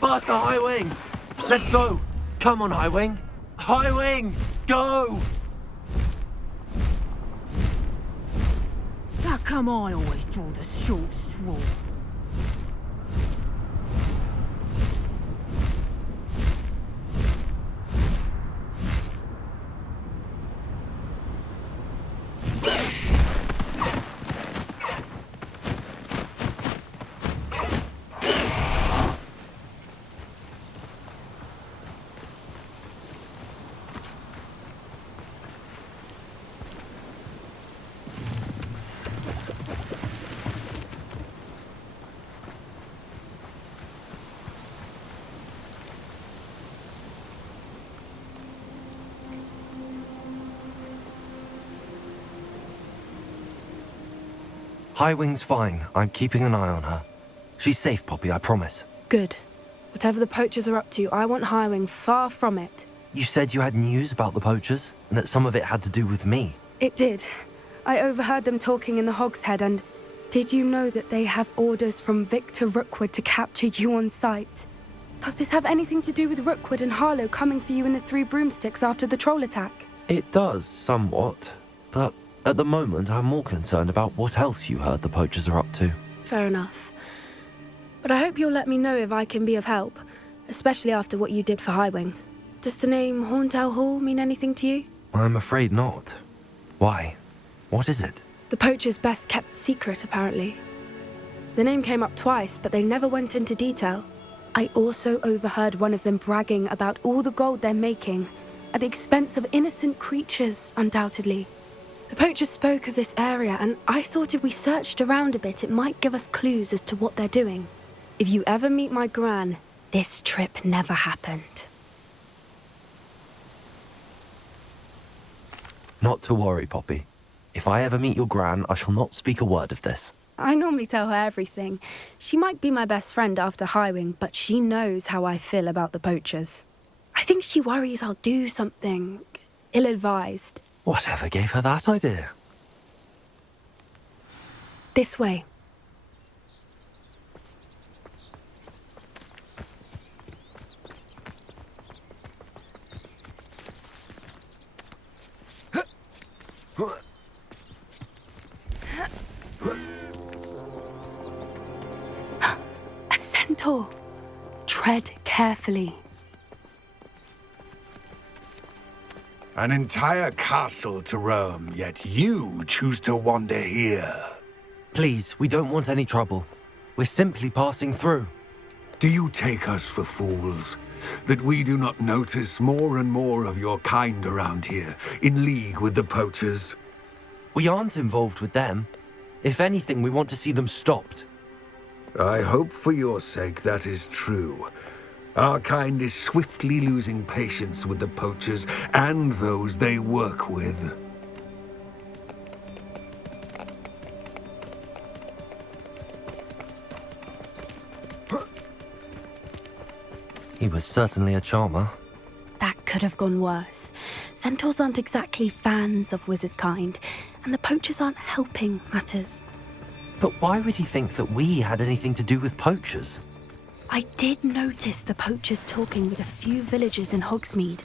Faster, High Wing! Let's go! Come on, High Wing! High Wing! Go! How come I always draw the short straw? High Wing's fine. I'm keeping an eye on her. She's safe, Poppy, I promise. Good. Whatever the poachers are up to, I want Highwing far from it. You said you had news about the poachers, and that some of it had to do with me. It did. I overheard them talking in the Hogshead, and did you know that they have orders from Victor Rookwood to capture you on sight? Does this have anything to do with Rookwood and Harlow coming for you in the Three Broomsticks after the troll attack? It does, somewhat. But at the moment, I'm more concerned about what else you heard the poachers are up to. Fair enough. But I hope you'll let me know if I can be of help, especially after what you did for Highwing. Does the name Horntown Hall mean anything to you? I'm afraid not. Why? What is it? The poachers' best kept secret, apparently. The name came up twice, but they never went into detail. I also overheard one of them bragging about all the gold they're making, at the expense of innocent creatures, undoubtedly. The poachers spoke of this area, and I thought if we searched around a bit, it might give us clues as to what they're doing. If you ever meet my gran, this trip never happened. Not to worry, Poppy. If I ever meet your gran, I shall not speak a word of this. I normally tell her everything. She might be my best friend after Highwing, but she knows how I feel about the poachers. I think she worries I'll do something ill-advised. Whatever gave her that idea? This way. A centaur. Tread carefully. An entire castle to roam, yet you choose to wander here. Please, we don't want any trouble. We're simply passing through. Do you take us for fools? That we do not notice more and more of your kind around here, in league with the poachers? We aren't involved with them. If anything, we want to see them stopped. I hope for your sake that is true. Our kind is swiftly losing patience with the poachers and those they work with. He was certainly a charmer. That could have gone worse. Centaurs aren't exactly fans of wizard kind, and the poachers aren't helping matters. But why would he think that we had anything to do with poachers? I did notice the poachers talking with a few villagers in Hogsmeade.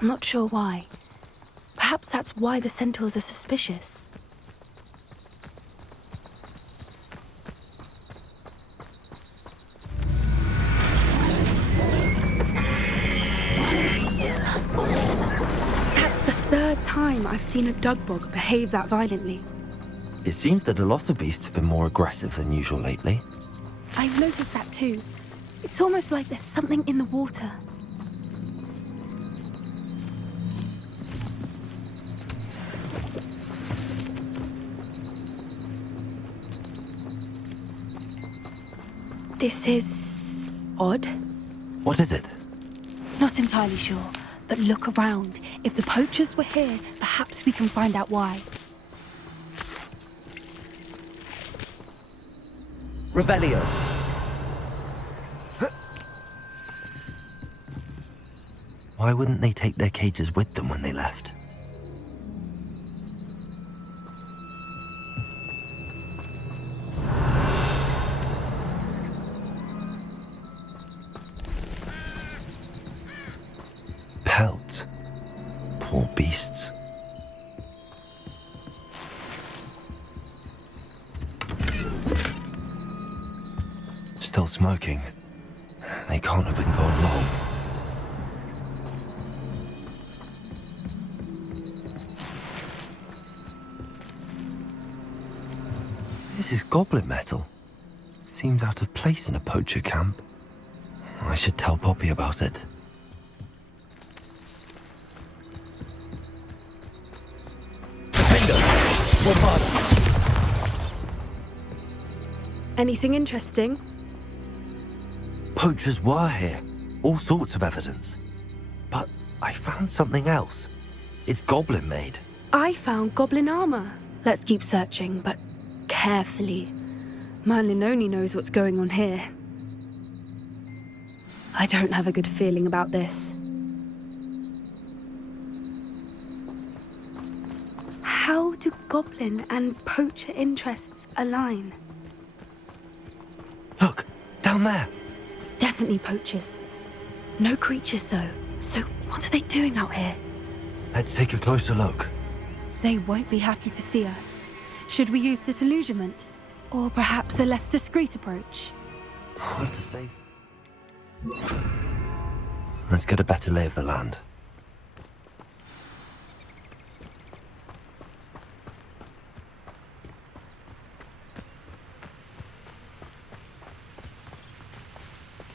I'm not sure why. Perhaps that's why the centaurs are suspicious. That's the third time I've seen a dugbog behave that violently. It seems that a lot of beasts have been more aggressive than usual lately. I've noticed that too. It's almost like there's something in the water. This is odd. What is it? Not entirely sure, but look around. If the poachers were here, perhaps we can find out why. Revelio. Why wouldn't they take their cages with them when they left? Pelts. Poor beasts. Still smoking. They can't have been gone long. This is goblin metal. Seems out of place in a poacher camp. I should tell Poppy about it. Anything interesting? Poachers were here. All sorts of evidence. But I found something else. It's goblin made. I found goblin armor. Let's keep searching, but carefully. Merlin only knows what's going on here. I don't have a good feeling about this. How do goblin and poacher interests align? Look, down there. Definitely poachers. No creatures, though. So what are they doing out here? Let's take a closer look. They won't be happy to see us. Should we use disillusionment? Or perhaps a less discreet approach? Hard to say. Let's get a better lay of the land.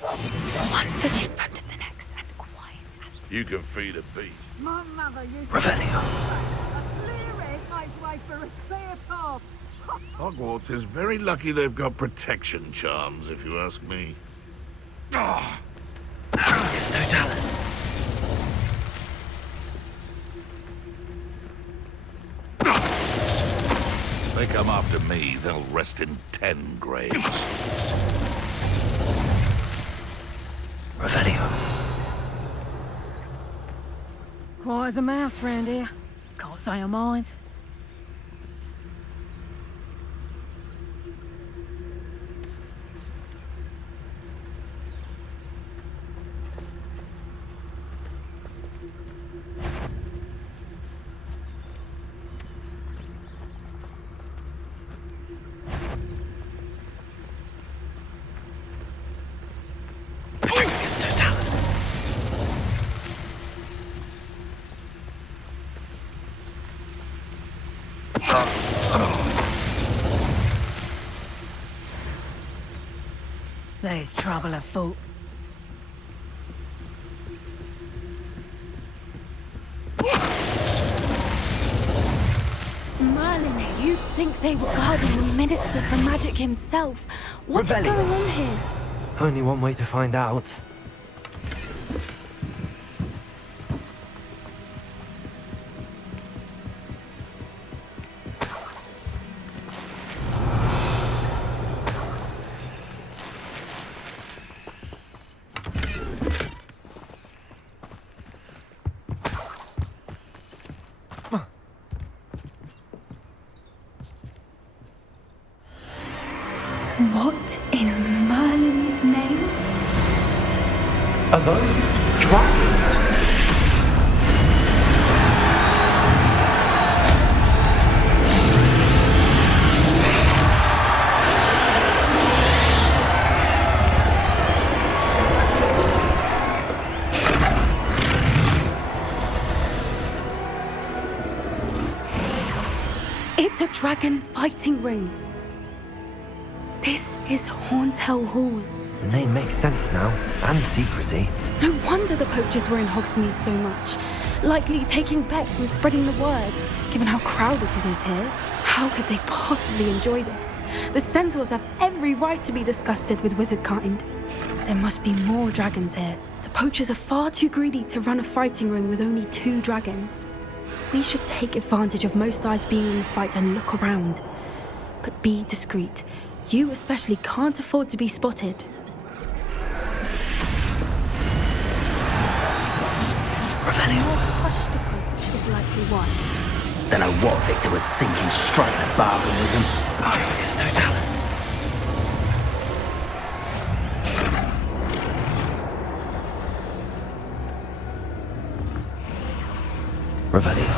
One foot in front of the next and quiet as... You can feed a beast. My mother used Revelio. a clear air makes way for a clear path. Hogwarts is very lucky they've got protection charms, if you ask me. Ah! It's Totalis. They come after me, they'll rest in 10 graves. Revelio. Quiet as a mouse round here. Can't say I mind. It's Totalis. There's trouble afoot. Merlin, you'd think they were guarding the Minister for Magic himself. What is Revelio. going on here? Only one way to find out. What in Merlin's name? Are those dragons? It's a dragon fighting ring. This is Hauntel Hall. The name makes sense now, and the secrecy. No wonder the poachers were in Hogsmeade so much. Likely taking bets and spreading the word, given how crowded it is here. How could they possibly enjoy this? The centaurs have every right to be disgusted with wizard kind. There must be more dragons here. The poachers are far too greedy to run a fighting ring with only 2 dragons. We should take advantage of most eyes being in the fight and look around. But be discreet. You especially can't afford to be spotted. Revelio. Your hushed approach is likely wise. Don't know what Victor was thinking, striking a bargain with him. It's no Dallas. Revelio.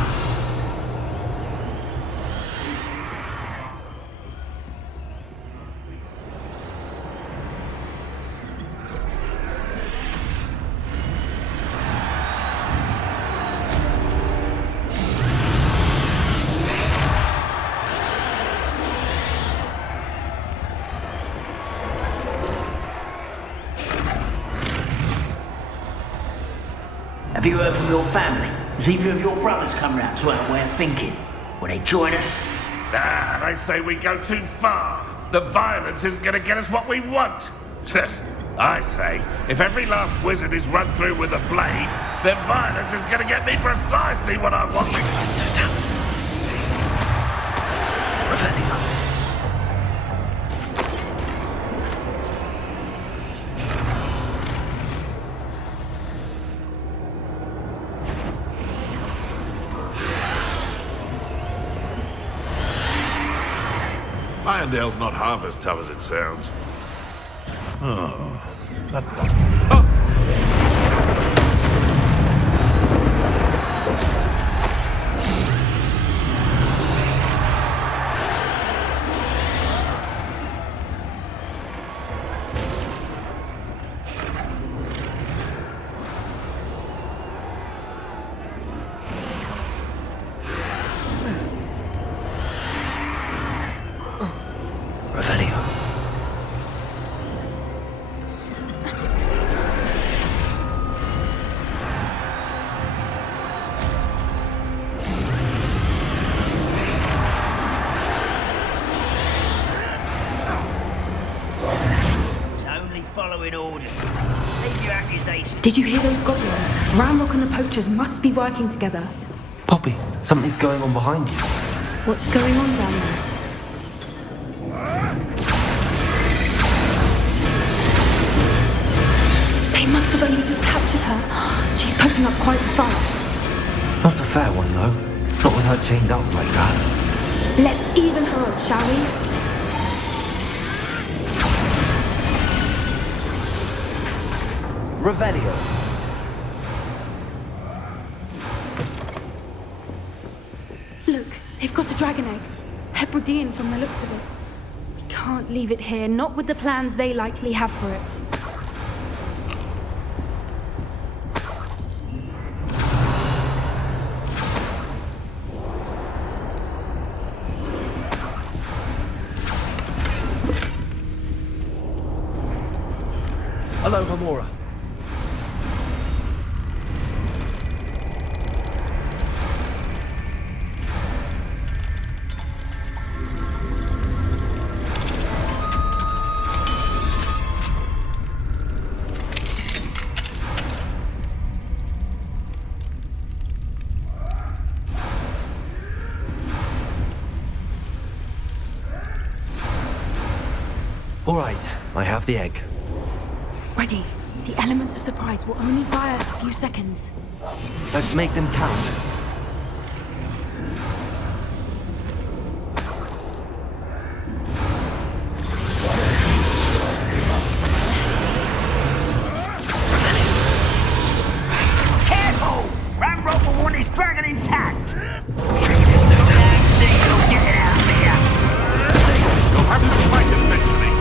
Have you heard from your family? Has either of your brothers come round to our way of thinking? Will they join us? Ah, they say we go too far. The violence isn't going to get us what we want. I say, if every last wizard is run through with a blade, then violence is going to get me precisely what I want. It's no Dallas. Revelio. Irondale's not half as tough as it sounds. Oh. Revelio. Only following orders. Leave your accusations. Did you hear those goblins? Ramrock and the poachers must be working together. Poppy, something's going on behind you. What's going on down there? They must have only just captured her. She's putting up quite the fight. Not a fair one, though. Not with her chained up like that. Let's even her odds, shall we? Revelio. Look, they've got a dragon egg. Hebridean from the looks of it. We can't leave it here, not with the plans they likely have for it. Hello, Gamora. All right, I have the egg. Ready. The element of surprise will only buy us a few seconds. Let's make them count. Careful! Ramrock will want his dragon intact. Dragon is no Dallas. You'll get it out of here. You'll have to fight him eventually.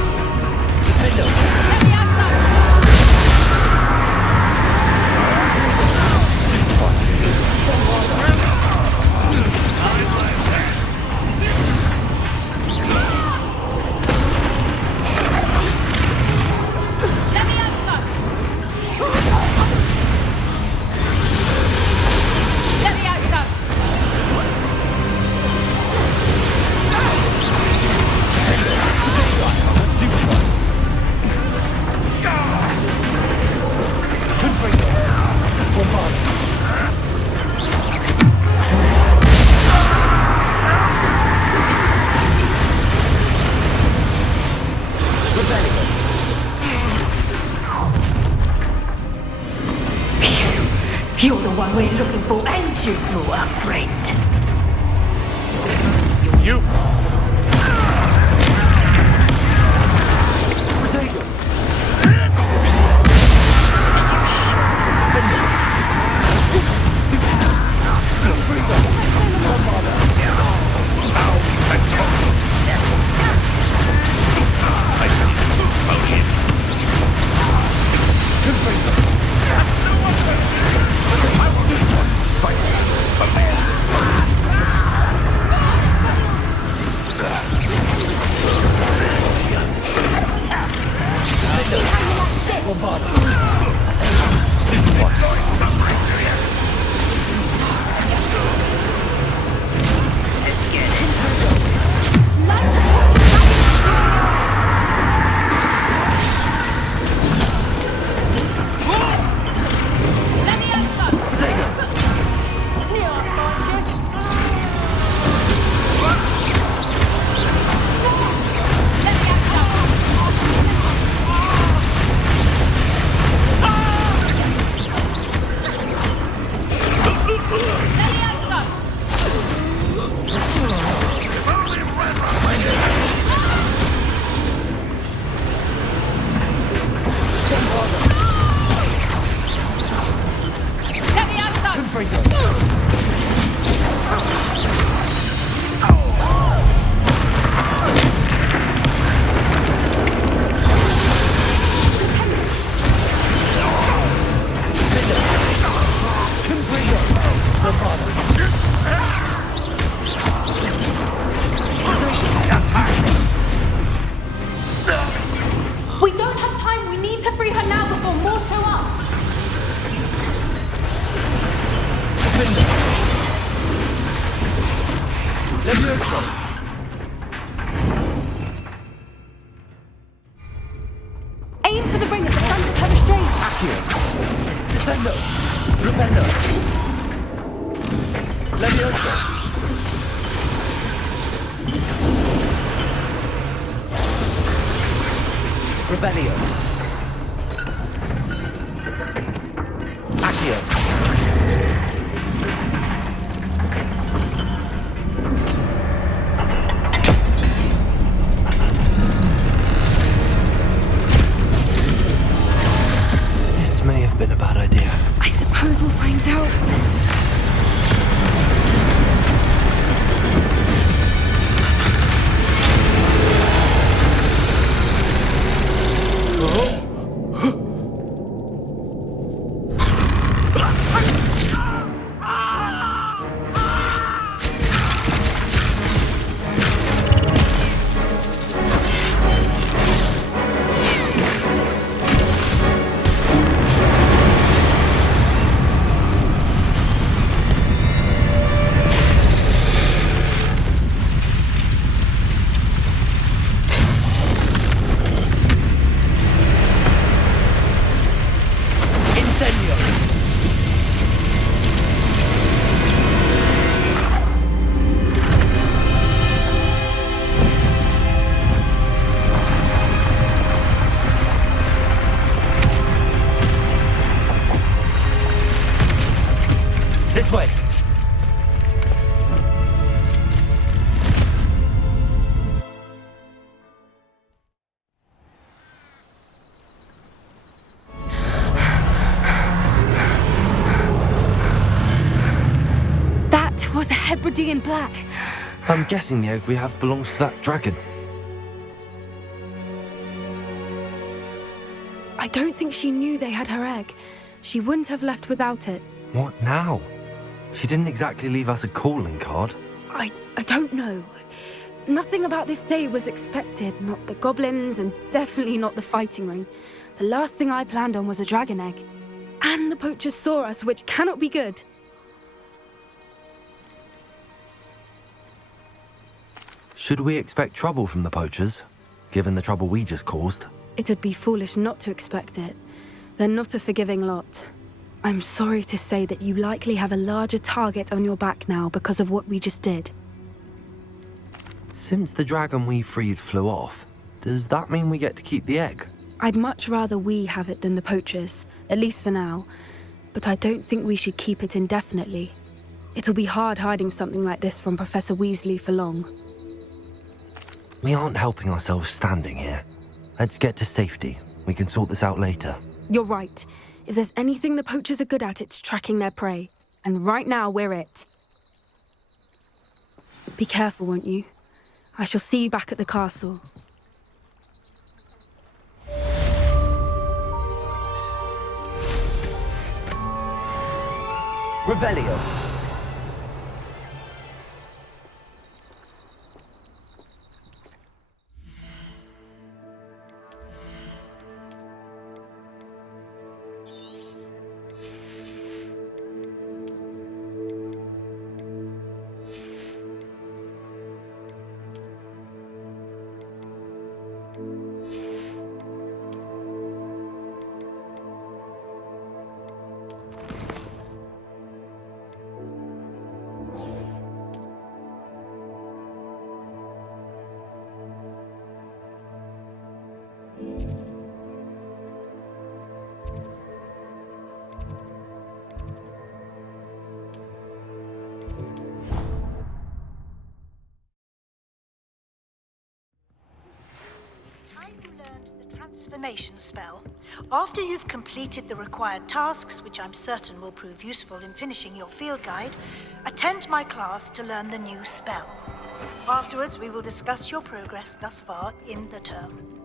You're the one we're looking for, and you brought a friend. You... We don't have time. We need to free her now before more show up. Aim for the ring at the front of her restraint. Descendo! Flipendo! Levioso! Revelio! Accio! This may have been a bad idea. I suppose we'll find out. This way! That was a Hebridean black. I'm guessing the egg we have belongs to that dragon. I don't think she knew they had her egg. She wouldn't have left without it. What now? She didn't exactly leave us a calling card. I don't know. Nothing about this day was expected. Not the goblins, and definitely not the fighting ring. The last thing I planned on was a dragon egg. And the poachers saw us, which cannot be good. Should we expect trouble from the poachers, given the trouble we just caused? It'd be foolish not to expect it. They're not a forgiving lot. I'm sorry to say that you likely have a larger target on your back now because of what we just did. Since the dragon we freed flew off, does that mean we get to keep the egg? I'd much rather we have it than the poachers, at least for now. but I don't think we should keep it indefinitely. It'll be hard hiding something like this from Professor Weasley for long. We aren't helping ourselves standing here. Let's get to safety. We can sort this out later. You're right. If there's anything the poachers are good at, it's tracking their prey. And right now, we're it. Be careful, won't you? I shall see you back at the castle. Revelio. Transformation spell. After you've completed the required tasks, which I'm certain will prove useful in finishing your field guide, attend my class to learn the new spell. Afterwards, we will discuss your progress thus far in the term.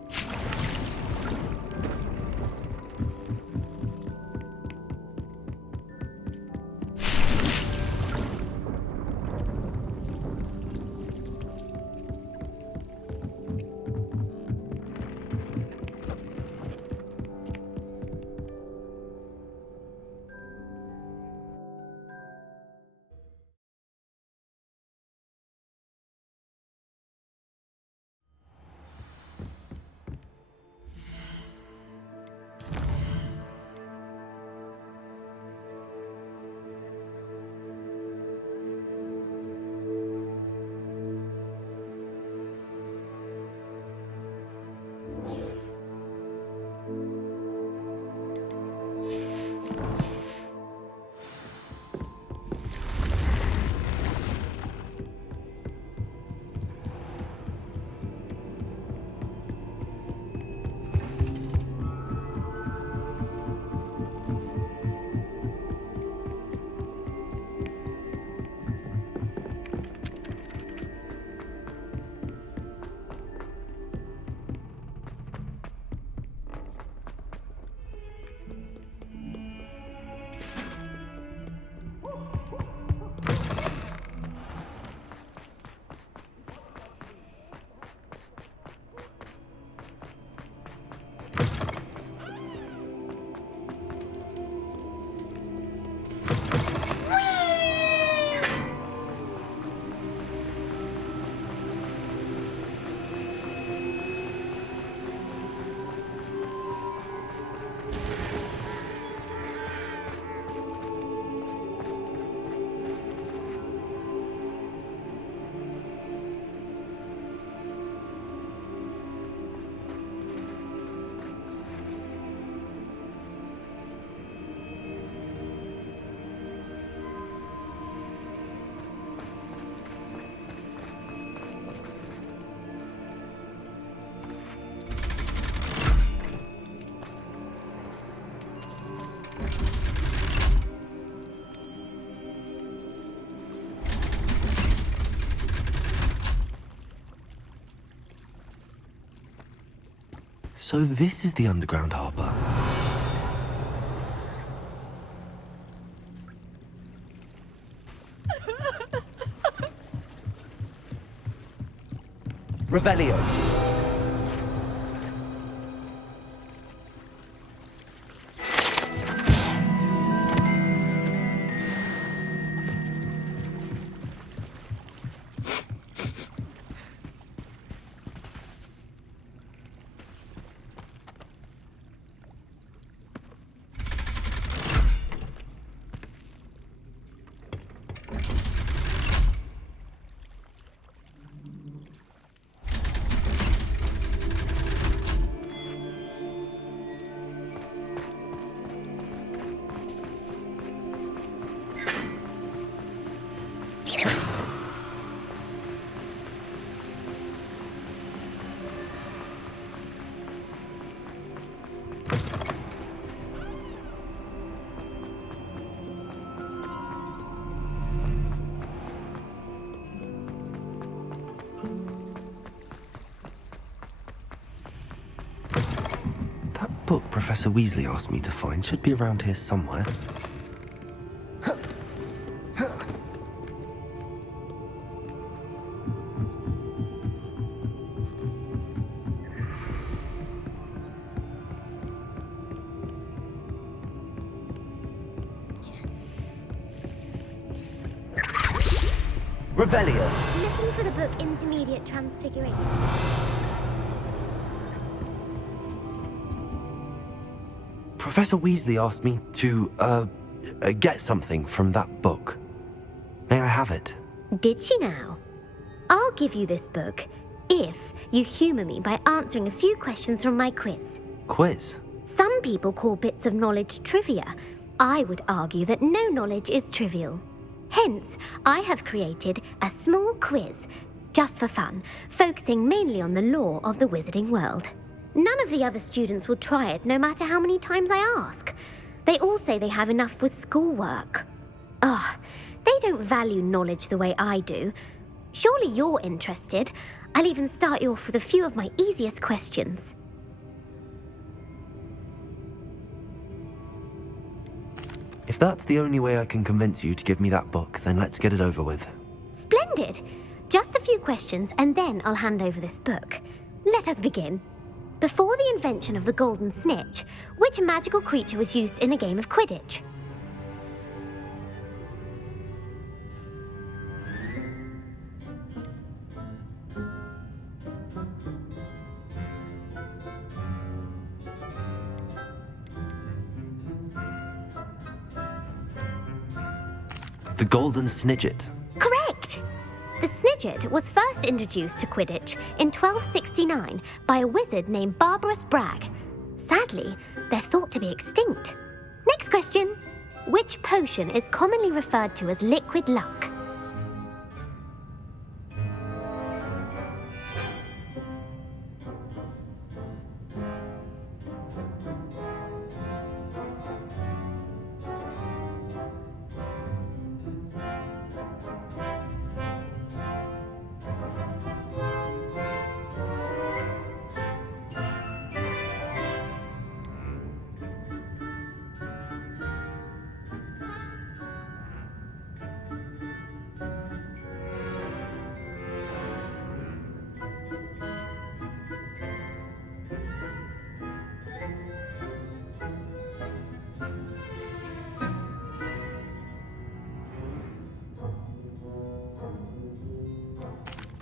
So this is the underground harbor. Revelio. Professor Weasley asked me to find should be around here somewhere. Revelio. Looking for the book Intermediate Transfiguration. Professor Weasley asked me to, get something from that book. May I have it? Did she now? I'll give you this book if you humour me by answering a few questions from my quiz. Quiz? Some people call bits of knowledge trivia. I would argue that no knowledge is trivial. Hence, I have created a small quiz, just for fun, focusing mainly on the lore of the wizarding world. None of the other students will try it, no matter how many times I ask. They all say they have enough with schoolwork. Ugh, they don't value knowledge the way I do. Surely you're interested. I'll even start you off with a few of my easiest questions. If that's the only way I can convince you to give me that book, then let's get it over with. Splendid! Just a few questions and then I'll hand over this book. Let us begin. Before the invention of the golden snitch, which magical creature was used in a game of Quidditch? The Golden Snidget. Correct! The Snidget was first introduced to Quidditch in 1269 by a wizard named Barbarous Bragg. Sadly, they're thought to be extinct. Next question. Which potion is commonly referred to as liquid luck?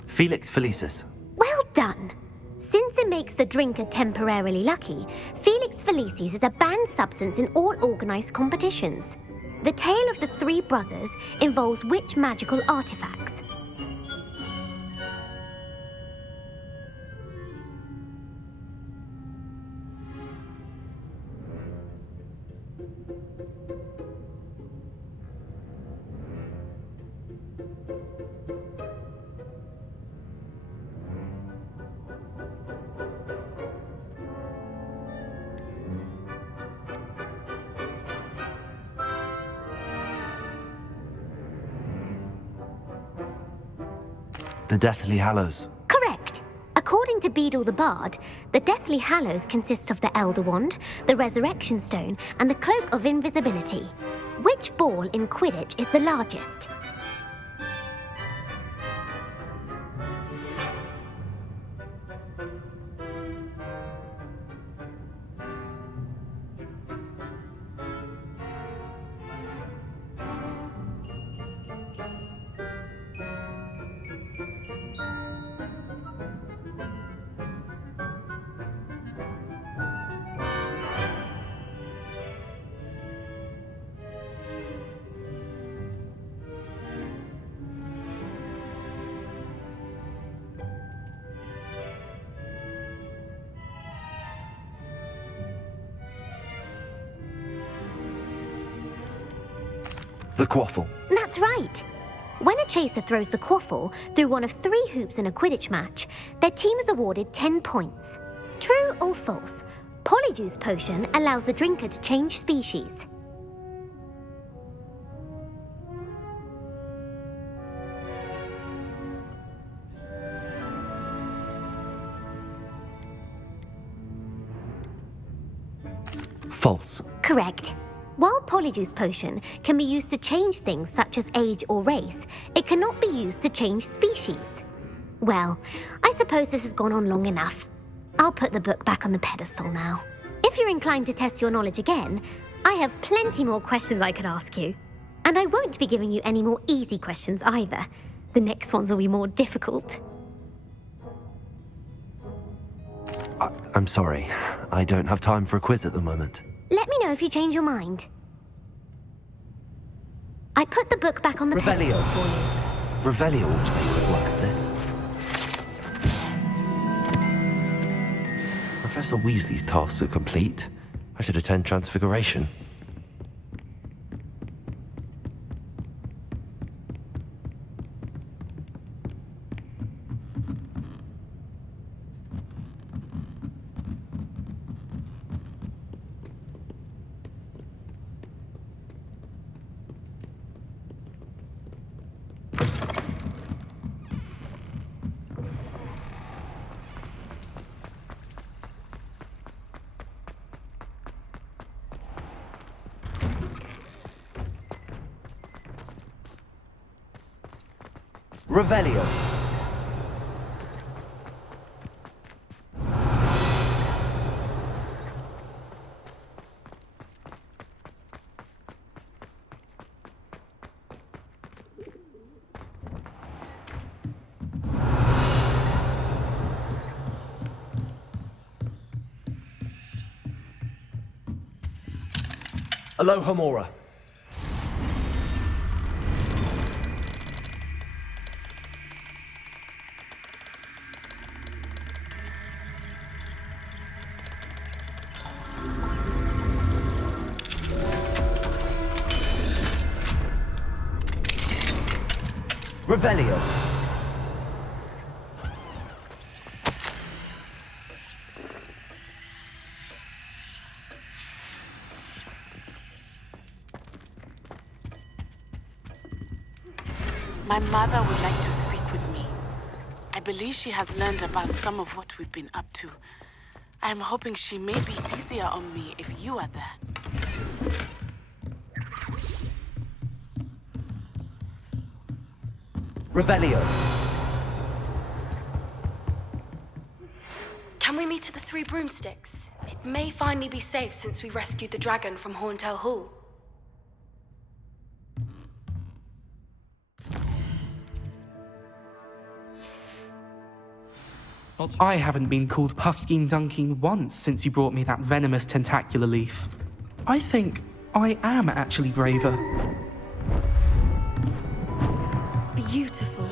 Felix Felicis. Well done! Since it makes the drinker temporarily lucky, Felix Felicis is a banned substance in all organised competitions. The tale of the three brothers involves which magical artifacts? The Deathly Hallows. Correct! According to Beadle the Bard, the Deathly Hallows consists of the Elder Wand, the Resurrection Stone, and the Cloak of Invisibility. Which ball in Quidditch is the largest? The Quaffle. That's right! When a chaser throws the quaffle through one of 3 hoops in a Quidditch match, their team is awarded 10 points. True or false? Polyjuice potion allows the drinker to change species. False. Correct. While Polyjuice Potion can be used to change things such as age or race, it cannot be used to change species. Well, I suppose this has gone on long enough. I'll put the book back on the pedestal now. If you're inclined to test your knowledge again, I have plenty more questions I could ask you. And I won't be giving you any more easy questions either. The next ones will be more difficult. I'm sorry. I don't have time for a quiz at the moment. Let me know if you change your mind. I put the book back on the pedestal for you. Revelio ought to make quick work of this. Professor Weasley's tasks are complete. I should attend Transfiguration. Revelio. Alohomora. Revelio. My mother would like to speak with me. I believe she has learned about some of what we've been up to. I am hoping she may be easier on me if you are there. Revelio. Can we meet at the Three Broomsticks? It may finally be safe since we rescued the dragon from Horntail Hall. I haven't been called Puffskein Dunking once since you brought me that venomous tentacular leaf. I think I am actually braver. Beautiful.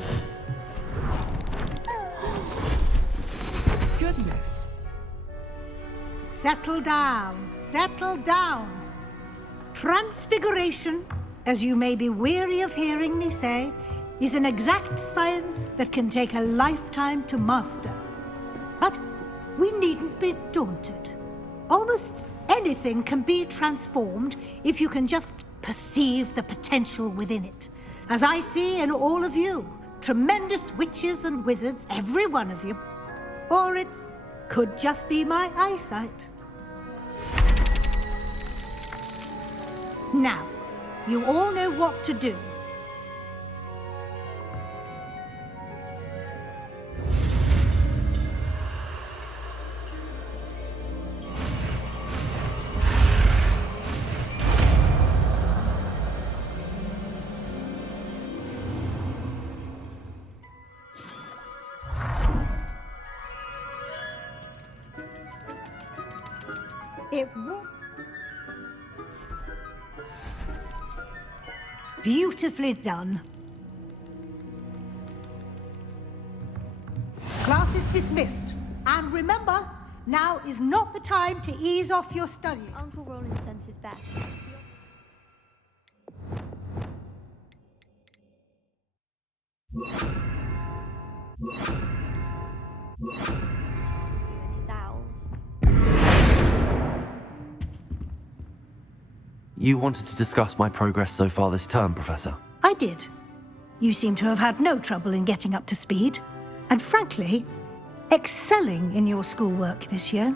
Goodness. Settle down, settle down. Transfiguration, as you may be weary of hearing me say, is an exact science that can take a lifetime to master. But we needn't be daunted. Almost anything can be transformed if you can just perceive the potential within it. As I see in all of you, tremendous witches and wizards, every one of you. Or it could just be my eyesight. Now, you all know what to do. It won't. Beautifully done. Class is dismissed. And remember, now is not the time to ease off your studying. Uncle Roland sends his best. You wanted to discuss my progress so far this term, Professor? I did. You seem to have had no trouble in getting up to speed. And frankly, excelling in your schoolwork this year.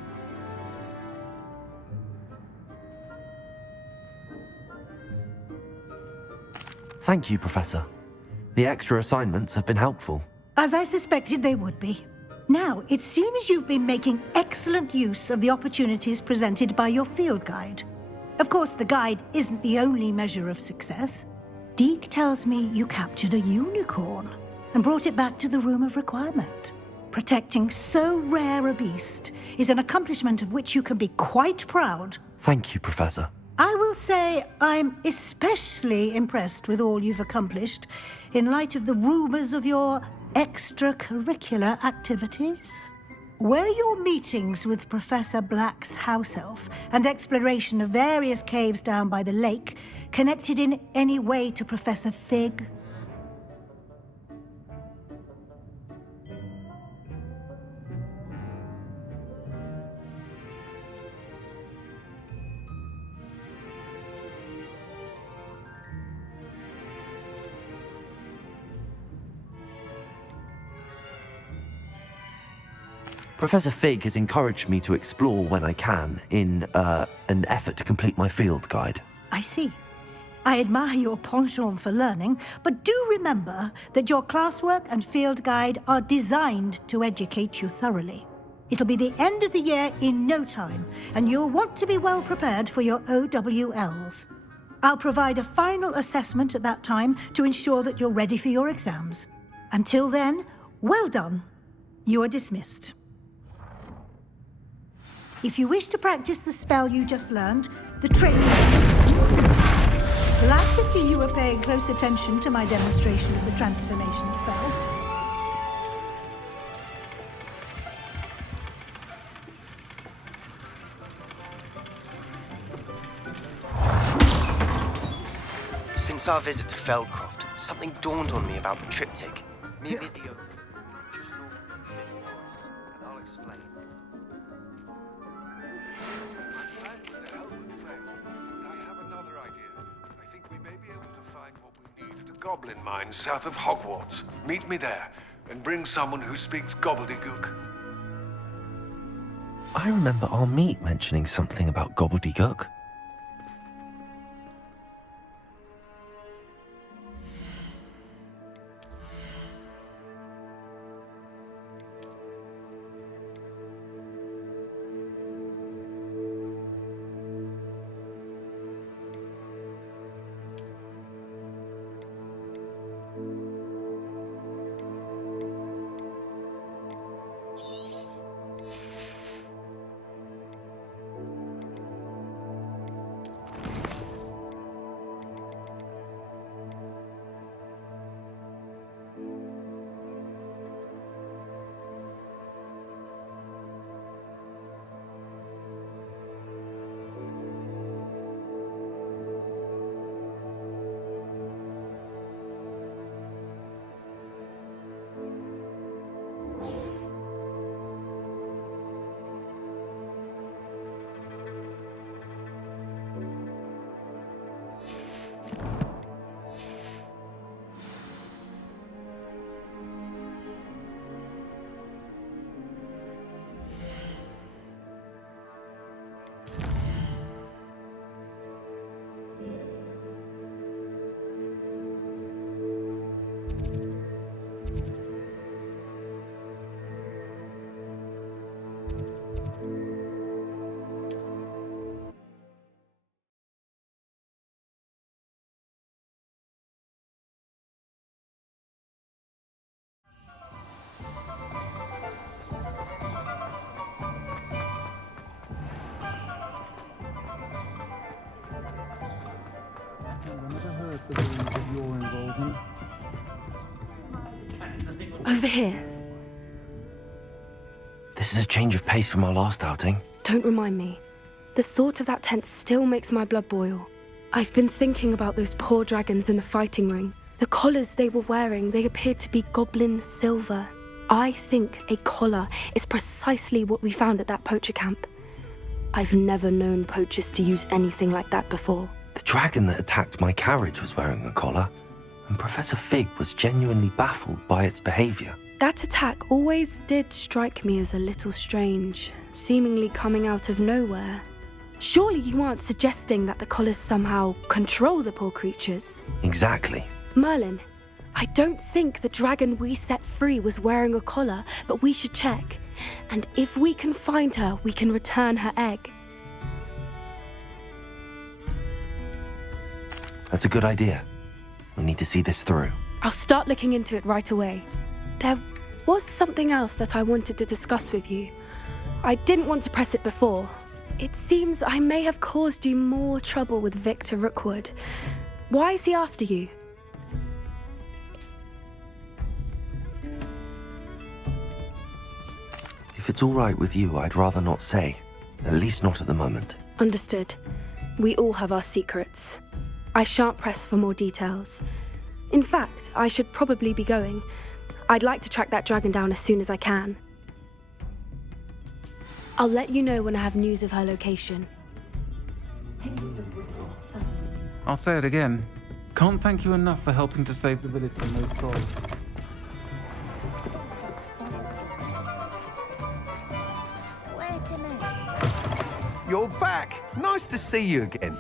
Thank you, Professor. The extra assignments have been helpful. As I suspected they would be. Now, it seems you've been making excellent use of the opportunities presented by your field guide. Of course, the guide isn't the only measure of success. Deke tells me you captured a unicorn and brought it back to the Room of Requirement. Protecting so rare a beast is an accomplishment of which you can be quite proud. Thank you, Professor. I will say I'm especially impressed with all you've accomplished in light of the rumors of your extracurricular activities. Were your meetings with Professor Black's house elf and exploration of various caves down by the lake connected in any way to Professor Fig? Professor Fig has encouraged me to explore when I can in an effort to complete my field guide. I see. I admire your penchant for learning, but do remember that your classwork and field guide are designed to educate you thoroughly. It'll be the end of the year in no time, and you'll want to be well prepared for your OWLs. I'll provide a final assessment at that time to ensure that you're ready for your exams. Until then, well done. You are dismissed. If you wish to practice the spell you just learned, the training... Glad to see you were paying close attention to my demonstration of the transformation spell. Since our visit to Feldcroft, something dawned on me about the triptych. Maybe the just north of the Forbidden Forest, and I'll explain. My plan with the helmet failed, but I have another idea. I think we may be able to find what we need at a goblin mine south of Hogwarts. Meet me there, and bring someone who speaks gobbledygook. I remember our meet mentioning something about gobbledygook. Over here. This is a change of pace from our last outing. Don't remind me. The thought of that tent still makes my blood boil. I've been thinking about those poor dragons in the fighting ring. The collars they were wearing, they appeared to be goblin silver. I think a collar is precisely what we found at that poacher camp. I've never known poachers to use anything like that before. The dragon that attacked my carriage was wearing a collar, and Professor Fig was genuinely baffled by its behavior. That attack always did strike me as a little strange, seemingly coming out of nowhere. Surely you aren't suggesting that the collars somehow control the poor creatures? Exactly. Merlin, I don't think the dragon we set free was wearing a collar, but we should check. And if we can find her, we can return her egg. That's a good idea. We need to see this through. I'll start looking into it right away. There was something else that I wanted to discuss with you. I didn't want to press it before. It seems I may have caused you more trouble with Victor Rookwood. Why is he after you? If it's all right with you, I'd rather not say. At least not at the moment. Understood. We all have our secrets. I shan't press for more details. In fact, I should probably be going. I'd like to track that dragon down as soon as I can. I'll let you know when I have news of her location. I'll say it again. Can't thank you enough for helping to save the village from those trolls. You're back! Nice to see you again.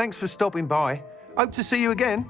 Thanks for stopping by. Hope to see you again.